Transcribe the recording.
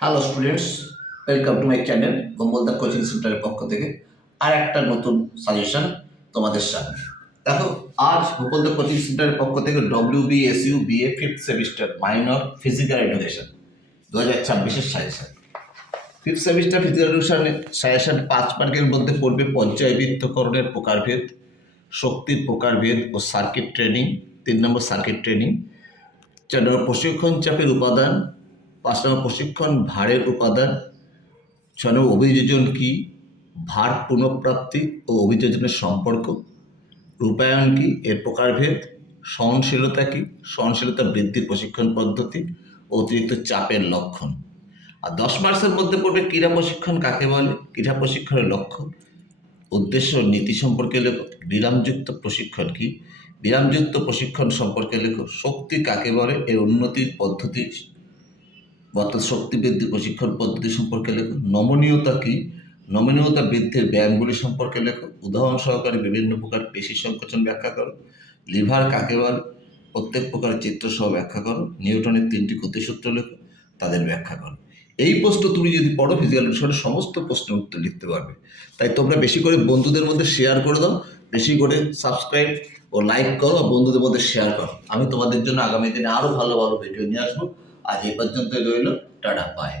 Hello students, welcome to my channel Gomalda coaching সেন্টারের পক্ষ থেকে আর একটা নতুন সাজেশন তোমাদের সামনে। দেখো, আজ গোপালদা কোচিং সেন্টারের পক্ষ থেকে WBSU BA fifth semester minor physical education 2026-এর সাজেশন। ফিফথ সেমিস্টার ফিজিক্যাল এডুকেশনের সাজেশন 5 মার্কের মধ্যে পড়বে পর্যায়বৃত্তকরণের প্রকারভেদ, শক্তির প্রকারভেদ ও সার্কিট ট্রেনিং। 3 নম্বর সার্কিট ট্রেনিং। 4 নম্বর প্রশিক্ষণ চাপের উপাদান। 5 নম্বর প্রশিক্ষণ ভারের উপাদান। 6 নম্বর অভিযোজন কি, ভার পুনঃপ্রাপ্তি ও অভিযোজনের সম্পর্ক, রূপায়ণ কি, এর প্রকারভেদ, সহনশীলতা কি, সহনশীলতা বৃদ্ধির প্রশিক্ষণ পদ্ধতি, অতিরিক্ত চাপের লক্ষণ। আর 10 মার্কসের মধ্যে পড়বে ক্রীড়া প্রশিক্ষণ কাকে বলে, ক্রীড়া প্রশিক্ষণের লক্ষ্য, উদ্দেশ্য, নীতি সম্পর্কে লেখো, বিরামযুক্ত প্রশিক্ষণ কি, বিরামযুক্ত প্রশিক্ষণ সম্পর্কে লেখো, শক্তি কাকে বলে, এর উন্নতির পদ্ধতি অর্থাৎ শক্তি বৃদ্ধির প্রশিক্ষণ পদ্ধতি সম্পর্কে লেখো, নমনীয়তা কি, নমনীয়তা বৃদ্ধির ব্যায়ামগুলি সম্পর্কে লেখো, উদাহরণ সহকারে বিভিন্ন প্রকার পেশি সংকোচন ব্যাখ্যা করো, লিভার কাকে বলে, প্রত্যেক প্রকারের চিত্র সহ ব্যাখ্যা করো, নিউটনের 3টি গতিসূত্র লেখো, তাদের ব্যাখ্যা করো। এই প্রশ্ন তুমি যদি পড়ো ফিজিক্যাল এডুকেশনের সমস্ত প্রশ্নের উত্তর লিখতে পারবে। তাই তোমরা বেশি করে বন্ধুদের মধ্যে শেয়ার করে দাও, বেশি করে সাবস্ক্রাইব ও লাইক করো, বন্ধুদের মধ্যে শেয়ার করো। আমি তোমাদের জন্য আগামী দিনে আরও ভালো ভালো ভিডিও নিয়ে আসবো। আজ এই পর্যন্ত রইল, টাটা, বাই।